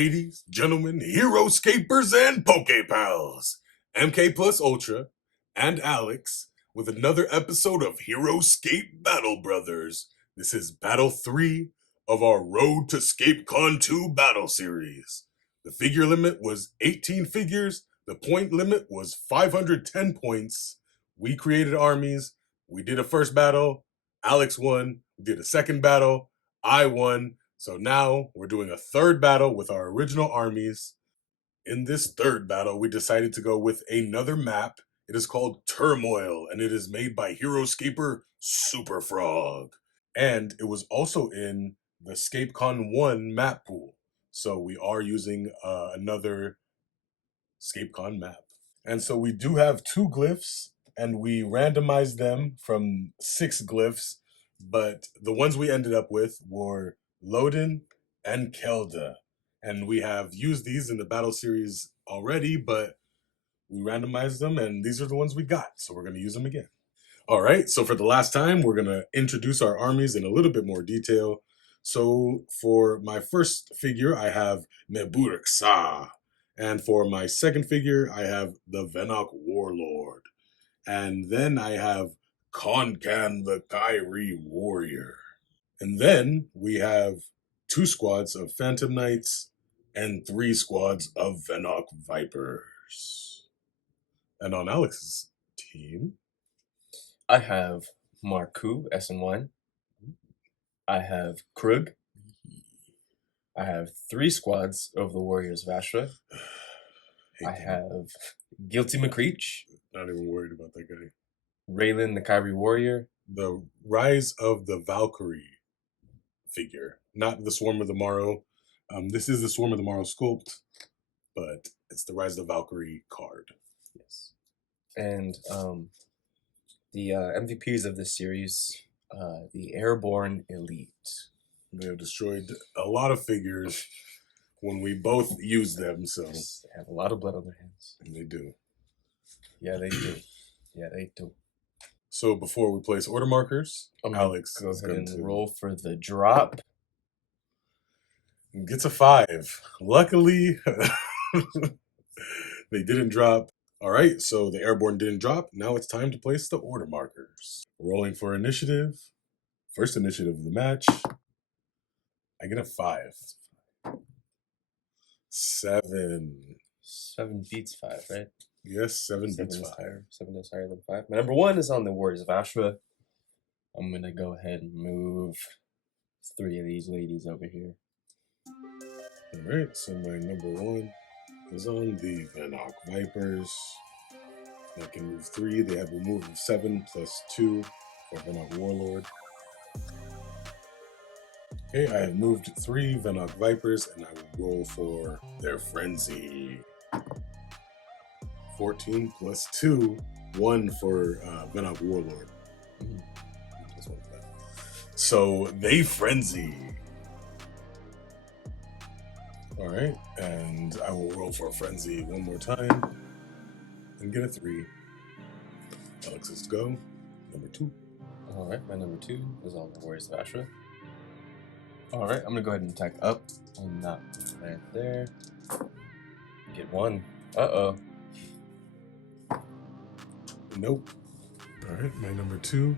ladies, gentlemen, Heroscapers, and Pokepals. MK Plus Ultra and Alex with another episode of Heroscape Battle Brothers. This is Battle 3 of our Road to ScapeCon II battle series. The figure limit was 18 figures. The point limit was 510 points. We created armies. We did a first battle. Alex won. We did a second battle. I won. So now we're doing a third battle with our original armies. In this third battle, we decided to go with another map. It is called Turmoil, and it is made by Heroscaper Super Frog. And it was also in the ScapeCon I map pool. So we are using another ScapeCon map. And so we do have 2 glyphs, and we randomized them from 6 glyphs, but the ones we ended up with were Loden and Kelda. And we have used these in the battle series already, but we randomized them, and these are the ones we got, so we're going to use them again. All right, so for the last time, we're going to introduce our armies in a little bit more detail. So for my first figure, I have Meburksa. And for my second figure, I have the Venok Warlord. And then I have Konkan the Kairi Warrior. And then we have 2 squads of Phantom Knights and 3 squads of Venok Vipers. And on Alex's team, I have Marku, SN1. I have Krug. I have 3 squads of the Warriors of Ashra. I have Guilty McCreech. Not even worried about that guy. Raylan the Kairi Warrior. The Rise of the Valkyrie figure, not the Swarm of the Morrow. This is the Swarm of the Morrow sculpt, but it's the Rise of the Valkyrie card. Yes. And the MVPs of this series, the Airborne Elite. They have destroyed a lot of figures when we both use them, so They have a lot of blood on their hands. And they do. Yeah, they do. Yeah, they do. So before we place order markers, Alex go is ahead going and to roll for the drop. Gets a 5. Luckily, they didn't drop. All right, so the Airborne didn't drop. Now it's time to place the order markers. Rolling for initiative. First initiative of the match. I get a 5. 7. 7 beats 5, right? Yes, 7 beats 5. Higher. 7 is higher than 5. My number 1 is on the Warriors of Ashra. I'm going to go ahead and move 3 of these ladies over here. All right, so my number 1 is on the Venok Vipers. I can move 3. They have a move of 7 plus 2 for Venok Warlord. Okay, I have moved 3 Venok Vipers, and I will roll for their Frenzy. 14 plus 2, 1 for Venok Warlord. Plus 1 for that. So they Frenzy. All right, and I will roll for a Frenzy one more time and get a 3. Alex's go. Number 2. All right, my number 2 is on the Warriors of Ashra. All right, I'm going to go ahead and attack up on that right there. Get 1. Uh-oh. Nope. All right, my number 2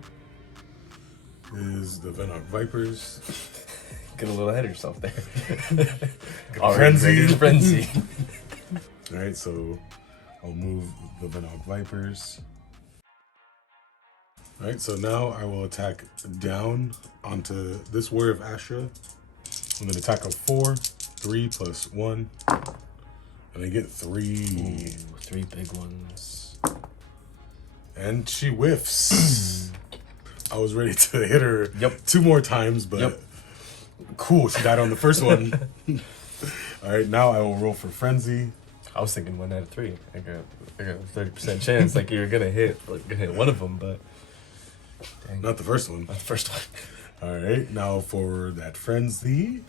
is the Venok Vipers. Get a little ahead of yourself there. Frenzy. Frenzy. All right, so I'll move the Venok Vipers. All right, so now I will attack down onto this Warrior of Ashra with an attack of 4, 3 plus 1, and I get 3. Ooh, 3 big ones. And she whiffs. I was ready to hit her 2 more times, but cool, she died on the first one. All right, now I will roll for Frenzy. I was thinking 1 out of 3. I got a 30% chance like you're gonna hit one of them, but dang. Not the first one. Not the first one. All right, now for that Frenzy.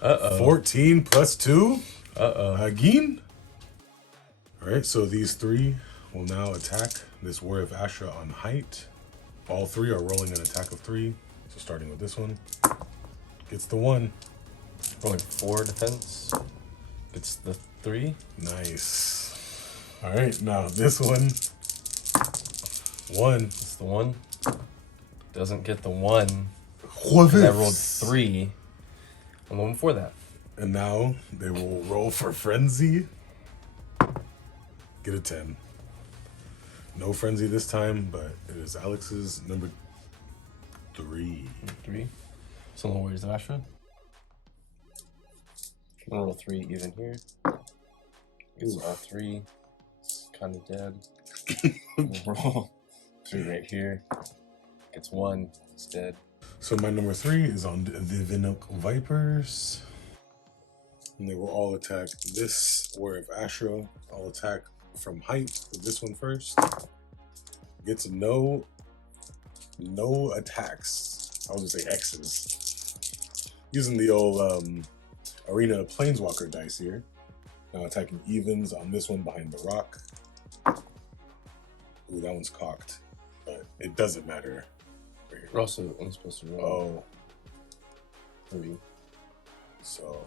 14 plus 2. Again. All right, so these 3 will now attack this Warrior of Ashra on height. All 3 are rolling an attack of 3. So starting with this one. Gets the 1. Rolling 4 defense. Gets the 3. Nice. All right, now this one. 1. It's the 1. Doesn't get the 1. What Because I rolled 3 on the one before that. And now they will roll for frenzy. Get a 10. No frenzy this time, but it is Alex's number 3. 3. So the Warriors of Ashra. I'm gonna roll 3 even here. Gets all 3. It's kind of dead. We'll roll 3 right here. Gets 1. It's dead. So my number 3 is on the Venmo Vipers. And they will all attack this Warrior of Ashra. I'll attack from height with this one first. Gets no attacks. I was gonna say X's. Using the old Arena Planeswalker dice here. Now attacking evens on this one behind the rock. Ooh, that one's cocked. But it doesn't matter. We're also only supposed to roll 3. So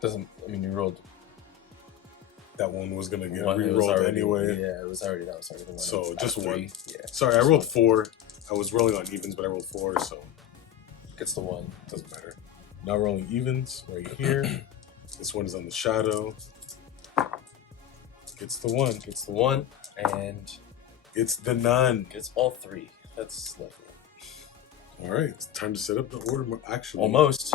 Doesn't, I mean, you rolled. that one was gonna get One, re-rolled anyway. Yeah, that was already the one. So just 1. Yeah. Sorry, I rolled 4. I was rolling on evens, but I rolled 4, so Gets the 1. doesn't matter. Now rolling evens right here. This one is on the shadow. Gets the 1. Gets the 1. And It's the none. gets all 3. That's lovely. All right, it's time to set up the order. Actually, Almost.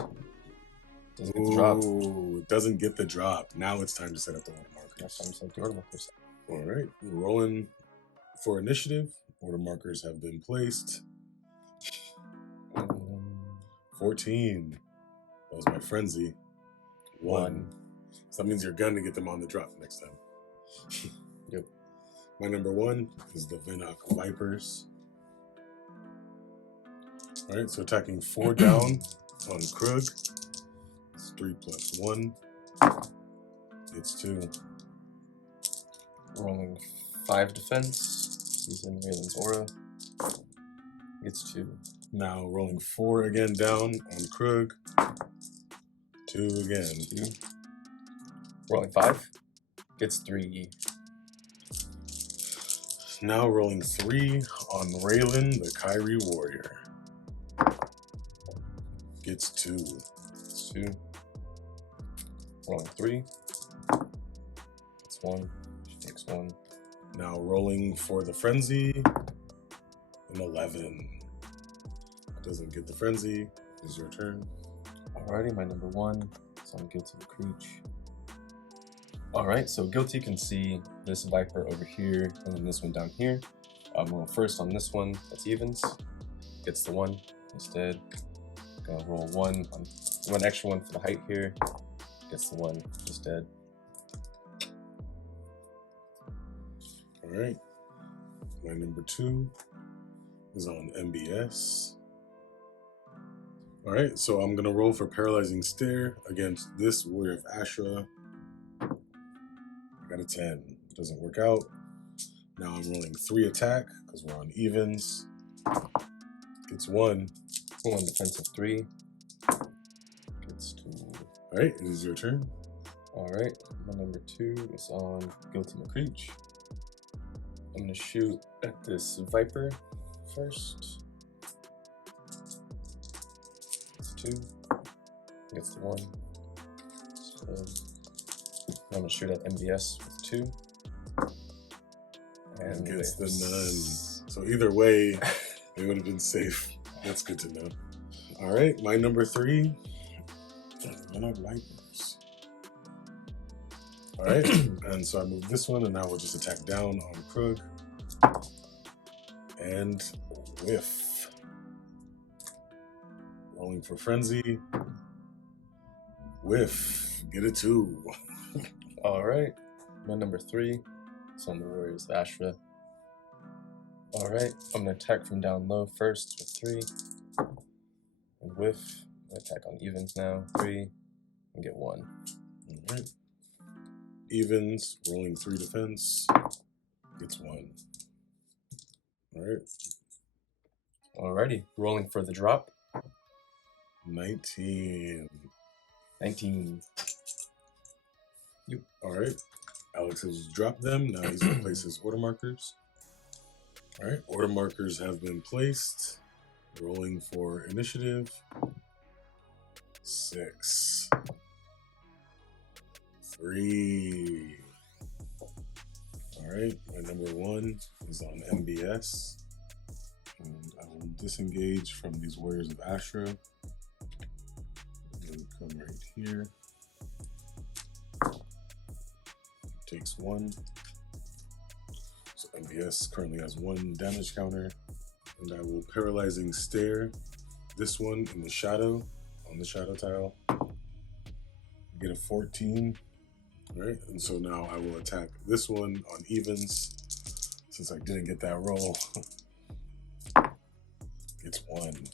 Doesn't get the drop. Ooh, it doesn't get the drop. Now it's time to set up the order That's markers. time to the order markers. All right, we're rolling for initiative. Order markers have been placed. 14. That was my frenzy. 1. So that means you're gonna get them on the drop next time. Yep. My number 1 is the Venok Vipers. All right, so attacking 4 down on Krug. It's 3 plus 1. It's 2. Rolling 5 defense. Using Raylan's aura. Gets 2. Now rolling 4 again down on Krug. 2 again. 2. Rolling 5. Gets 3. Now rolling 3 on Raylan, the Kyrie Warrior. Gets 2. 2. Rolling 3. It's 1. She takes 1. Now rolling for the Frenzy. An 11. Doesn't get the Frenzy. It's your turn. Alrighty, my number 1 is on Guilty of Creech. Alright, so Guilty can see this Viper over here, and then this one down here. I'm going first on this one, that's evens. Gets the 1 instead. Gonna roll 1 on 1 extra 1 for the height here. Gets the 1 instead. Alright. My number 2 is on MBS. Alright, so I'm gonna roll for Paralyzing Stare against this Warrior of Ashra. I got a 10. Doesn't work out. Now I'm rolling 3 attack because we're on evens. Gets 1. 1 defensive 3. Gets 2. Alright, it is your turn. Alright, my number 2 is on Guilty McCreech. I'm gonna shoot at this Viper first. It's 2. Gets the 1. So I'm gonna shoot at MVS with 2. And gets the none. So either way, they would have been safe. That's good to know. Alright, my number 3. Venok Vipers. Alright, and so I move this one, and now we'll just attack down on Krug. And whiff. Rolling for Frenzy. Whiff. Get a 2. Alright, my number 3 is on the Warriors of Ashra. Alright, I'm gonna attack from down low first with 3. And whiff. I'm gonna attack on evens now. 3. And get 1. Alright. Evens, rolling 3 defense. Gets 1. Alright. Alrighty, rolling for the drop. 19. 19. All right. Alex has dropped them. Now he's going to place his order markers. All right. Order markers have been placed. Rolling for initiative. 6. 3. All right. My number 1 is on MBS. And I will disengage from these Warriors of Ashra. And come right here. Takes 1. So MBS currently has 1 damage counter. And I will Paralyzing Stare this one in the shadow, on the shadow tile. Get a 14. All right, and so now I will attack this one on evens. Since I didn't get that roll. It's 1.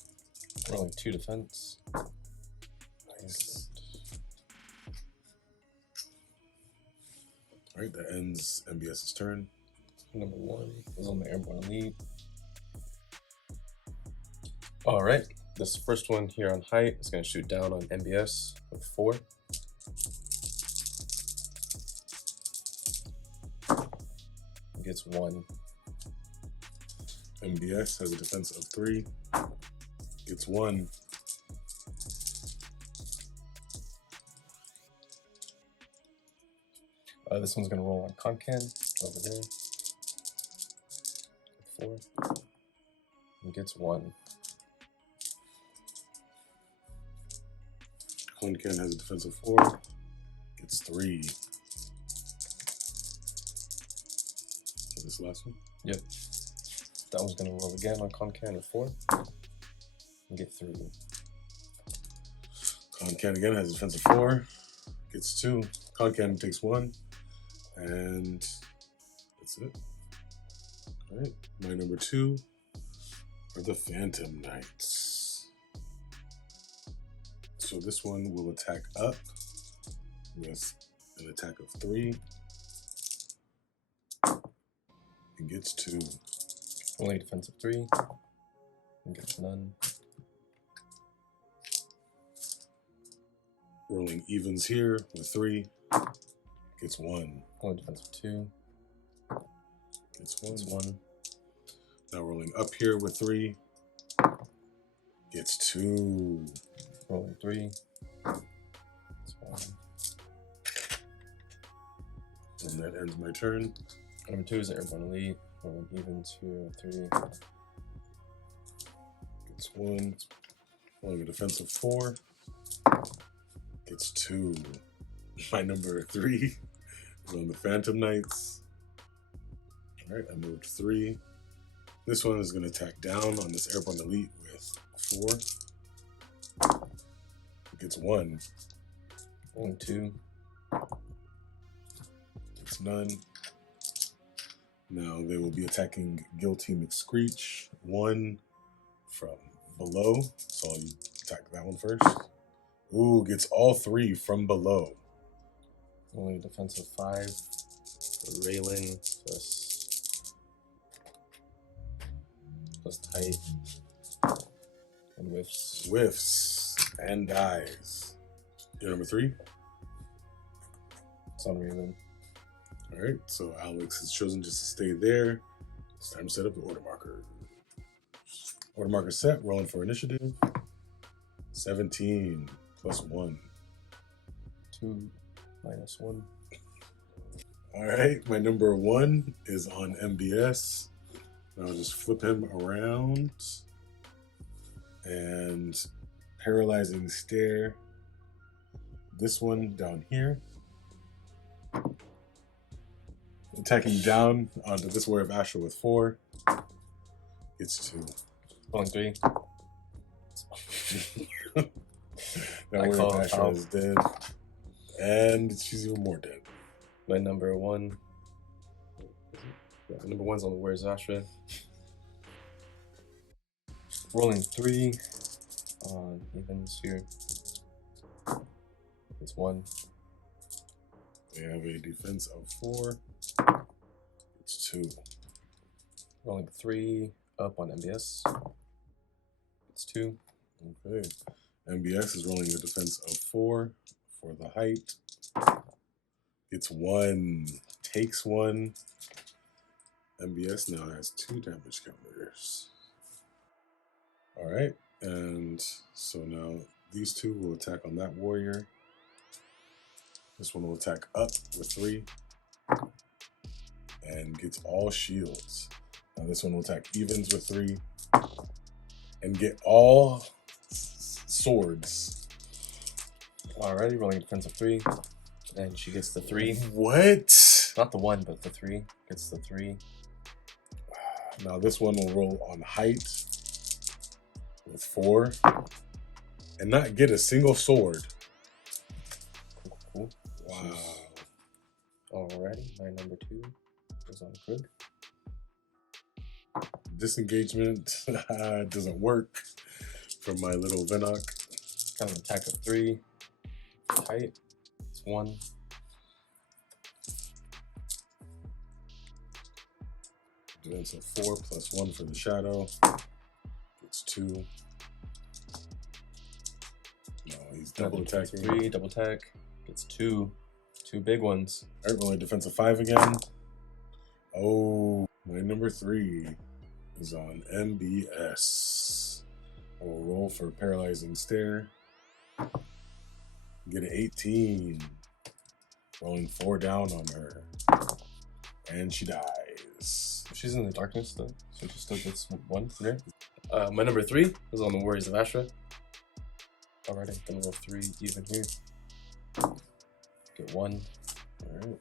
Rolling 2 defense. Nice. All right, that ends MBS's turn. Number 1 is on the airborne lead. All right, this first one here on height is going to shoot down on MBS with 4. It gets 1. MBS has a defense of 3. Gets 1. This one's going to roll on Concan over there. With 4. And gets 1. Concan has a defense of 4. Gets 3. So this last one? Yep. That one's going to roll again on Concan with 4. And get 3. Concan again has a defense of 4. Gets 2. Concan takes 1. And that's it. All right. My number 2 are the Phantom Knights. So this one will attack up with an attack of 3. And gets 2. Only defense of 3. And gets none. Rolling evens here with 3. Gets 1. Only defense of 2. Gets 1. Gets 1. Now rolling up here with 3. Gets 2. Rolling 3. Gets 1. And that ends my turn. Number 2 is the airborne elite. Rolling evens here with 3. Gets 1. Rolling a defense of 4. Gets 2. My number 3 is on the Phantom Knights. Alright, I moved 3. This one is going to attack down on this airborne elite with 4. It gets 1. Rolling 2. Gets none. Now they will be attacking Guilty McScreech. 1 from below. So I'll attack that one first. Ooh, gets all 3 from below. Only defense of 5. Raylan plus tight. And whiffs. Whiffs and dies. Your number 3? It's on Raylan. Alright, so Alex has chosen just to stay there. It's time to set up the order marker. Order marker set, rolling for initiative. 17 plus 1. 2 minus 1. Alright, my number 1 is on MBS. I'll just flip him around. And Paralyzing Stare. This one down here. Attacking down onto this Warrior of Ashra with 4. It's 2. Rolling 3. That Warrior of Ashra is dead. And she's even more dead. My number 1. Yeah, number 1's on the Warriors of Ashra. Rolling 3 on evens here. It's 1. They have a defense of 4. It's 2. Rolling 3 up on MBS. It's 2. Okay. MBS is rolling a defense of 4 for the height. Gets 1, takes 1. MBS now has 2 damage counters. Alright, and so now these two will attack on that warrior. This one will attack up with 3 and gets all shields. Now this one will attack evens with 3 and get all swords. Alrighty, rolling a defense of 3. And she gets the 3. What? Not the 1, but the 3. Gets the 3. Now this one will roll on height with 4 and not get a single sword. Cool. Wow. Alrighty, my number 2 is on good. Disengagement doesn't work from my little Venok. Kind of attack of 3. Height. It's 1. Defense of 4 plus 1 for the shadow. It's 2. No, he's double attack 3. Double attack. Gets 2. 2 big ones. Alright, rolling defense of 5 again. Oh, my number 3 is on MBS. I will roll for paralyzing stare. Get an 18. Rolling 4 down on her. And she dies. She's in the darkness though, so she still gets 1 there. My number 3 is on the Warriors of Ashra. Alright, I'm gonna roll 3 even here. Get 1. Alright.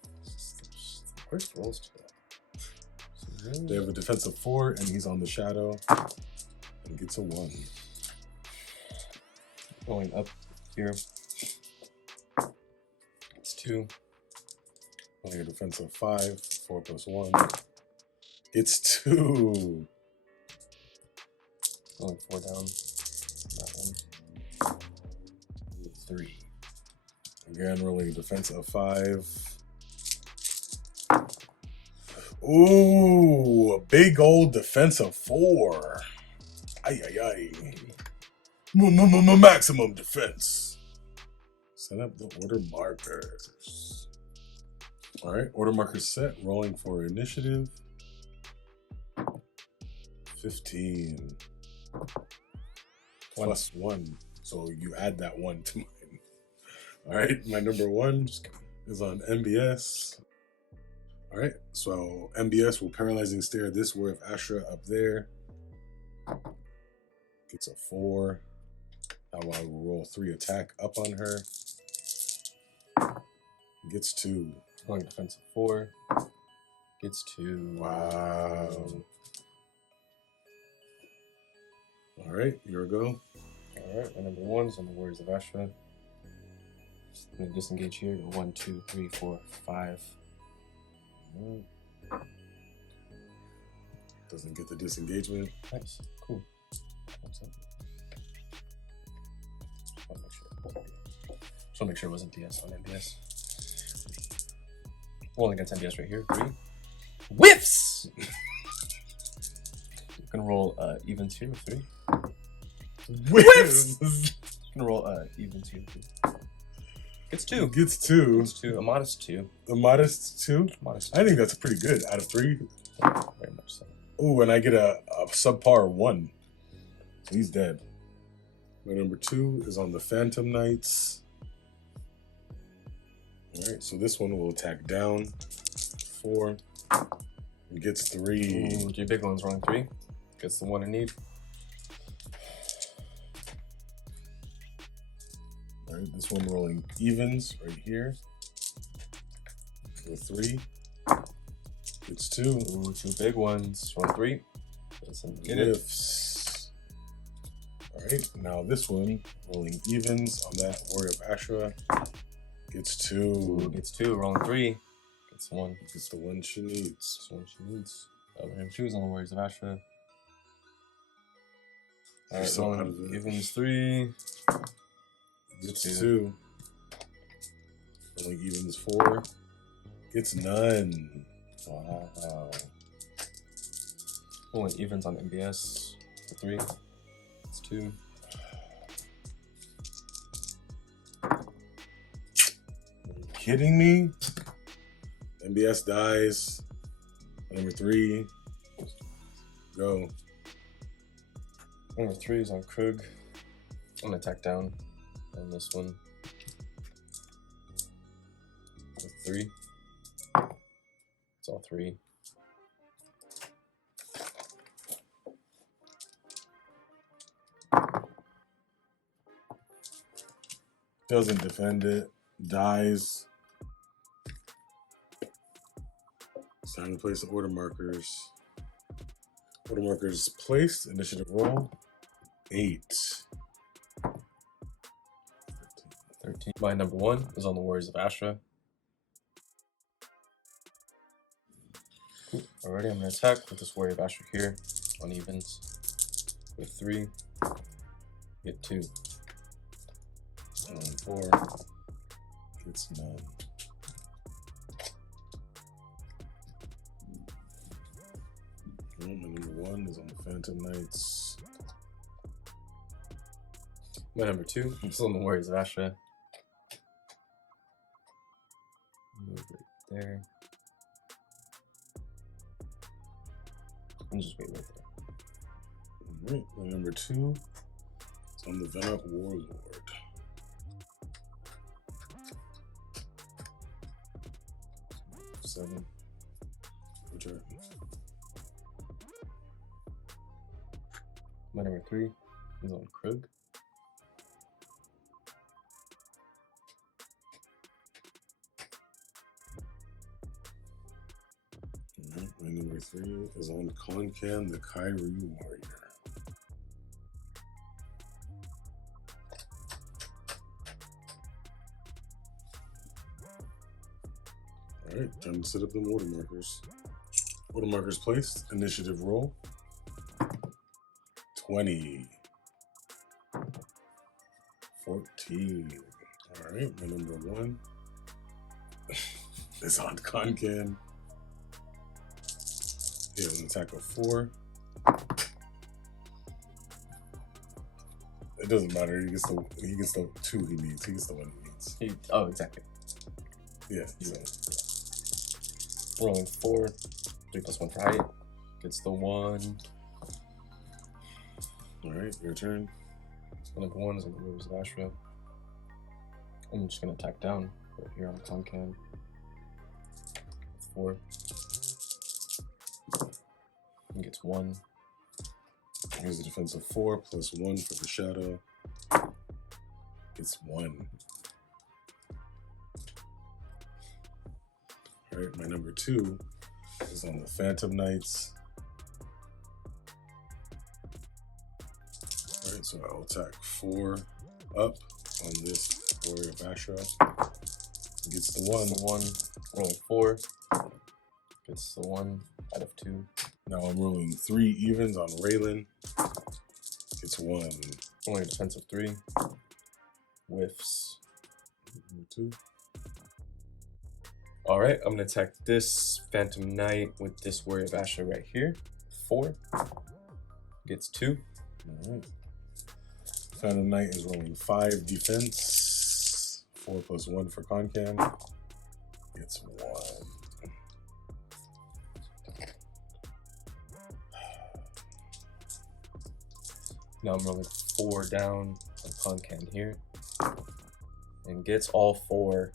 Worst rolls today. They have a defense of 4, and he's on the shadow. And gets a 1. Going up here. It's 2. Only a defense of 5, 4 plus 1. It's 2. Going 4 down. That 1. 3. Again, rolling a defense of 5. Ooh, a big old defense of 4. Ay, ay, ay. Maximum defense. Set up the order markers. All right, order markers set. Rolling for initiative. 15. Plus 1. So you add that 1 to mine. All right, my number 1 is on MBS. All right, so MBS will paralyzing stare this Warrior of Ashra up there. Gets a 4. Now I will roll 3 attack up on her. Gets 2. Going defensive 4. Gets 2. Wow. All right, your go. All right, my number 1 is on the Warriors of Ashra. I'm gonna disengage here. 1, 2, 3, 4, 5. Doesn't get the disengagement. Nice, cool. What's up? Just want to make sure it wasn't DS on MBS. Rolling against MBS right here. 3. Whiffs! I'm gonna roll evens here with 3. Whiffs! Gonna roll evens here with 3. Gets 2. Gets 2. Gets 2. A modest 2. A modest 2? Modest 2. I think that's pretty good out of 3. Very much so. Oh, and I get a subpar 1. So he's dead. My number 2 is on the Phantom Knights. Alright, so this one will attack down. 4. And gets 3. Ooh, 3 big ones, rolling 3. Gets the 1 in need. Alright, this one rolling evens right here. With 3. Gets 2. Ooh, 2 big ones. Roll 3. Doesn't get it. Whiffs. Alright, now this one rolling evens on that Warrior of Ashra. Gets 2. Ooh, gets 2. Rolling 3. Gets 1. Gets the 1 she needs. That's what she needs. Number 2 is on the Warriors of Ashra. Alright, So out of rolling the- evens 3. Gets 2. 2. Rolling evens 4. Gets none. Wow. Rolling evens on MBS for 3. It's 2. kidding me? MBS dies. Number 3. Go. Number 3 is on Krug. I'm gonna attack down on this one. With 3. It's all 3. Doesn't defend it. Dies. It's time to place the order markers. Order markers placed. Initiative roll. 8. 13. My number 1 is on the Warriors of Ashra. Alrighty, I'm gonna attack with this Warrior of Ashra here on evens. With 3. Get 2. 4. Gets none. My number 1 is on the Phantom Knights. My number 2 is on the Warriors of Ashra. Move right there. And just wait right there. Alright, my number 2 is on the Venmo Warlord. Seven. Return. My number 3 is on Krug. Alright, my number 3 is on Konkan, the Kairu Warrior. Alright, time to set up the order markers. Order markers placed. Initiative roll. 20. 14. Alright, my number 1 is on Konkan. He has an attack of 4. It doesn't matter. He gets the 2 he needs. He gets the 1 he needs. Oh, exactly. Yeah. Rolling 4. 3 plus 1 for height. Gets the 1. Alright, your turn. So number 1 is on the Warriors of Ashra. I'm just gonna attack down right here on Konkan. 4. He gets 1. Here's a defense of 4 plus 1 for the shadow. It's 1. Alright, my number 2 is on the Phantom Knights. Alright, so I'll attack 4 up on this Warrior of Ashra. Gets the 1. The 1. Rolling 4. Gets the 1 out of 2. Now I'm rolling 3 evens on Raylan. Gets 1. Only a defense of 3. Whiffs. Number 2. Alright, I'm gonna attack this Phantom Knight with this Warrior of Ashra right here. 4. Gets 2. Alright. Phantom Knight is rolling 5 defense. 4 plus 1 for Konkan. It's 1. Now I'm rolling 4 down on Konkan here. And gets all 4.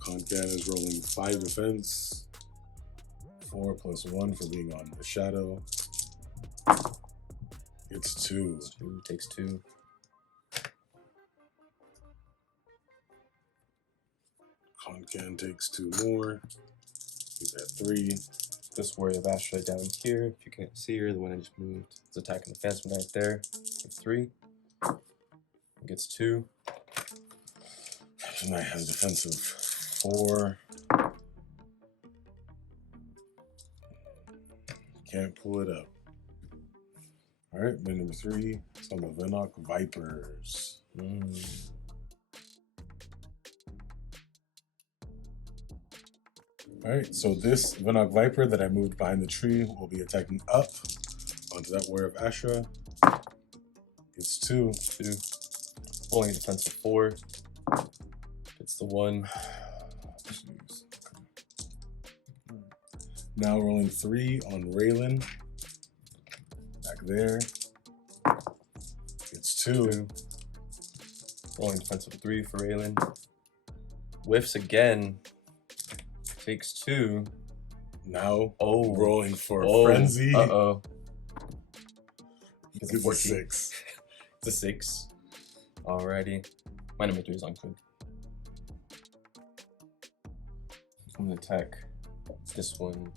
Konkan is rolling 5 defense. 4 plus 1 for being on the shadow. It's 2. 2 takes 2. Konkan takes 2 more. He's at 3. This Warrior of Ashra down here, if you can't see her, the one I just moved, is attacking the Phantom Knight there. With 3. Gets 2. Phantom Knight has defense of 4. Can't pull it up. Alright, my number 3 is on the Venmo Vipers. Alright, so this Venmo Viper that I moved behind the tree will be attacking up onto that Warrior of Ashra. Gets 2. Rolling a defensive 4. Gets the 1. Jeez. Now rolling 3 on Raylan. Back there. It's 2. Rolling defensive 3 for Raylan. Whiffs again. Takes 2. Now Oh, rolling for oh, Frenzy. Uh-oh. It's a 6. It's a 6. Alrighty. My number 3 is on code. I'm gonna attack this one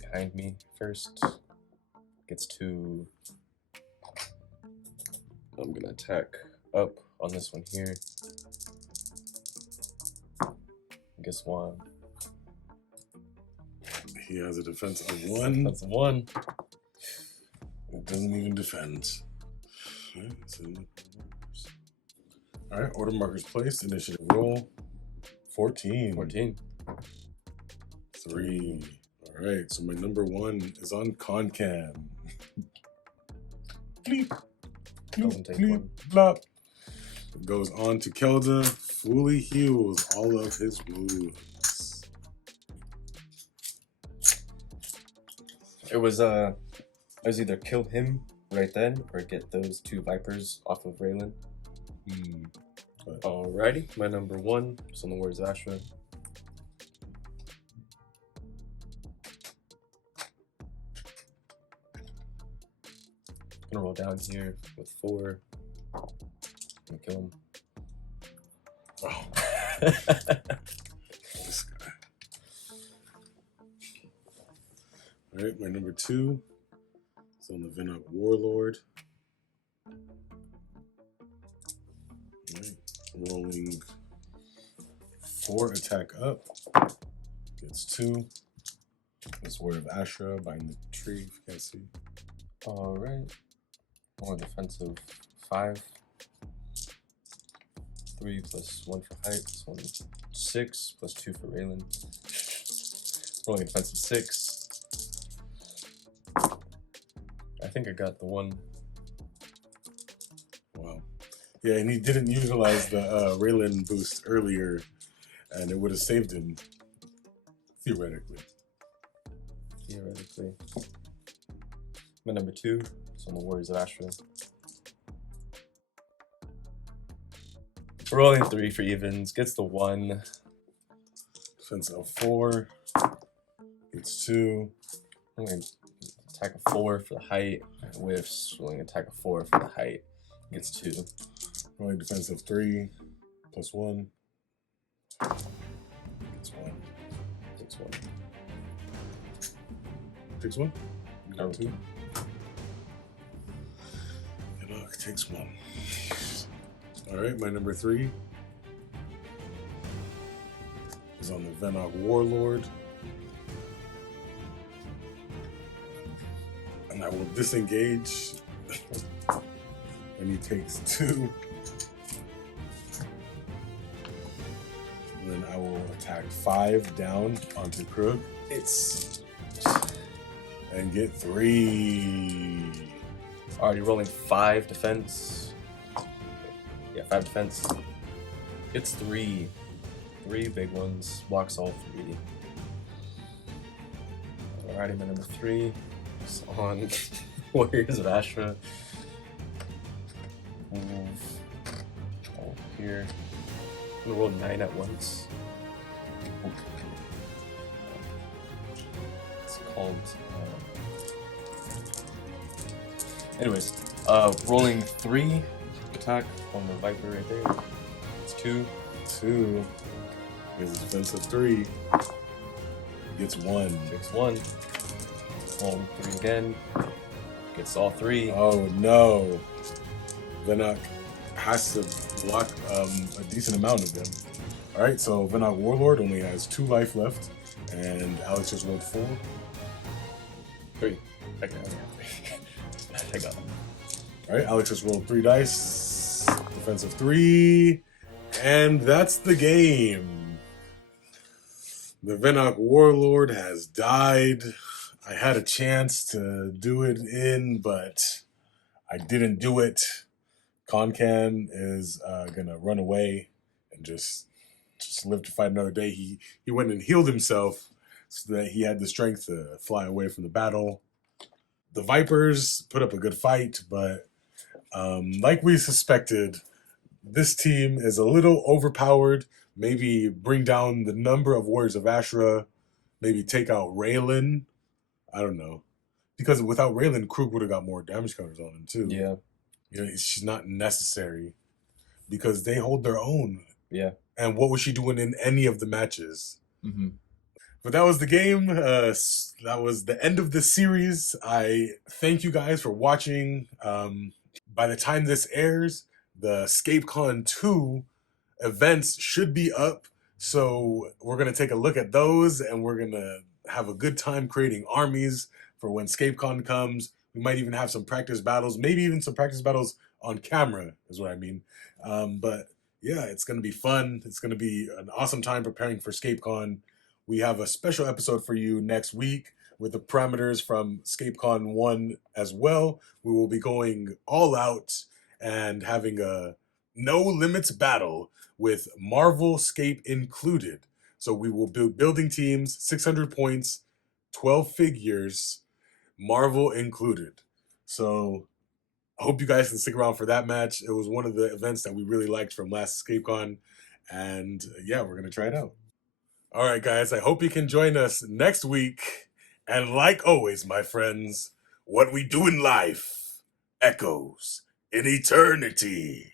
behind me first. Gets 2. I'm gonna attack up on this one here. Gets 1. He has a defense of 1. That's 1. It doesn't even defend. Alright, order markers placed. Initiative roll. 14. 14. 3. Alright, so my number 1 is on Concam. Bleep. Doesn't take Bleep, 1. blop. It goes on to Kelda. Fully heals all of his wounds. It was either kill him right then or get those 2 vipers off of Raylan. Alrighty, my number 1 is on the words of Ashra. Gonna roll down here with 4. Gonna kill him. Oh. This guy. Alright, my number 2 is on the Venok Warlord. Alright, rolling 4 attack up. Gets 2. This Word of Ashra behind the tree, if you can't see. Alright. More defensive 5. 3 plus 1 for height, plus 1, 6, plus 2 for Raylan. Rolling defensive 6. I think I got the 1. Wow. Yeah, and he didn't utilize the Raylan boost earlier, and it would have saved him, theoretically. Theoretically. My number 2 is on the Warriors of Ashra. Rolling 3 for evens, gets the 1. Defense of 4. It's 2. I'm going to attack a 4 for the height. Whiffs. Rolling attack a 4 for the height. Gets 2. Rolling defense of 3. Plus 1. It's 1. Takes 1. Takes 1? Number 2. Venok takes 1. Alright, my number 3 is on the Venok Warlord. And I will disengage. And he takes 2. And then I will attack 5 down onto Krug. And get 3. Already rolling 5 defense. Yeah, 5 defense. Gets 3. 3 big ones. Blocks all 3. Alrighty, my number 3 is on Warriors of Ashra. Move all here. I'm gonna roll 9 at once. It's called. Anyways, rolling 3 attack on the Viper right there. It's 2. 2. His defense of 3. Gets 1. Takes 1. Rolling 3 again. Gets all 3. Oh no. Venok has to block a decent amount of them. Alright, so Venok Warlord only has 2 life left. And Alex just rolled 4. 3. I got it. I got it. Alright, Alex just rolled 3 dice. Defense of 3. And that's the game. The Venok Warlord has died. I had a chance to do it in, but I didn't do it Concan is gonna run away and just live to fight another day. He went and healed himself so that he had the strength to fly away from the battle. The Vipers put up a good fight, but like we suspected, this team is a little overpowered. Maybe bring down the number of Warriors of Ashra. Maybe take out Raylan. I don't know. Because without Raylan, Krug would have got more damage counters on him too. Yeah. You know, she's not necessary because they hold their own. Yeah. And what was she doing in any of the matches? Mm-hmm. But that was the game. That was the end of the series. I thank you guys for watching. By the time this airs, the ScapeCon II events should be up. So we're going to take a look at those and we're going to have a good time creating armies for when ScapeCon comes. We might even have some practice battles, maybe even some practice battles on camera is what I mean. But yeah, it's going to be fun. It's going to be an awesome time preparing for ScapeCon. We have a special episode for you next week with the parameters from ScapeCon 1 as well. We will be going all out and having a no limits battle with Marvel Scape included. So we will be building teams, 600 points, 12 figures, Marvel included. So I hope you guys can stick around for that match. It was one of the events that we really liked from last ScapeCon. And yeah, we're going to try it out. All right, guys, I hope you can join us next week. And like always, my friends, what we do in life echoes in eternity.